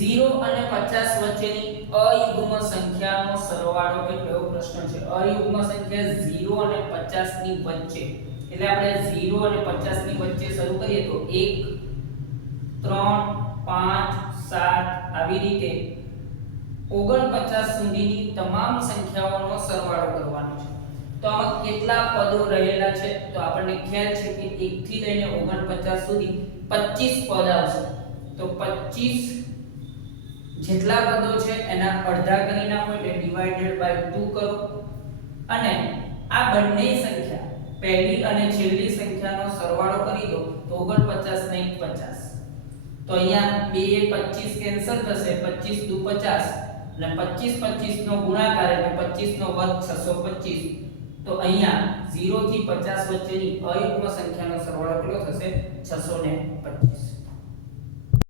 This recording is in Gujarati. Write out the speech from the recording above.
0 અને 50 વચ્ચેની અયુગ્મ સંખ્યાનો સરવાળો કેટલો પ્રશ્ન છે? અયુગ્મ સંખ્યા 0 અને 50 ની વચ્ચે. એટલે આપણે 0 અને 50 ની વચ્ચે શરૂ કરીએ તો 1 3 5 7 આવી રીતે 49 સુધીની તમામ સંખ્યાઓનો સરવાળો કરવાનો છે. તો આમાં કેટલા પદો રહેલા છે? તો આપણને ખ્યાલ છે કે 1 થી લઈને 49 સુધી 25 પદ આવશે. તો 25 જેટલા પદો છે એના અડધા કરી નાખો એટલે ડિવાઇડેડ બાય 2 કરો. અને આ બંને સંખ્યા પહેલી અને છેલ્લી સંખ્યાનો સરવાળો કરી દો તો 49 નહીં 50 તો અહીંયા 2 25 કેન્સલ થશે 25 દુ 50 અને 25 25 નો ગુણાકાર એટલે 25 નો વર્ગ 625 તો અહીંયા 0 થી 50 વચ્ચેની અયુગ્મ સંખ્યાનો સરવાળો કેટલો થશે? 625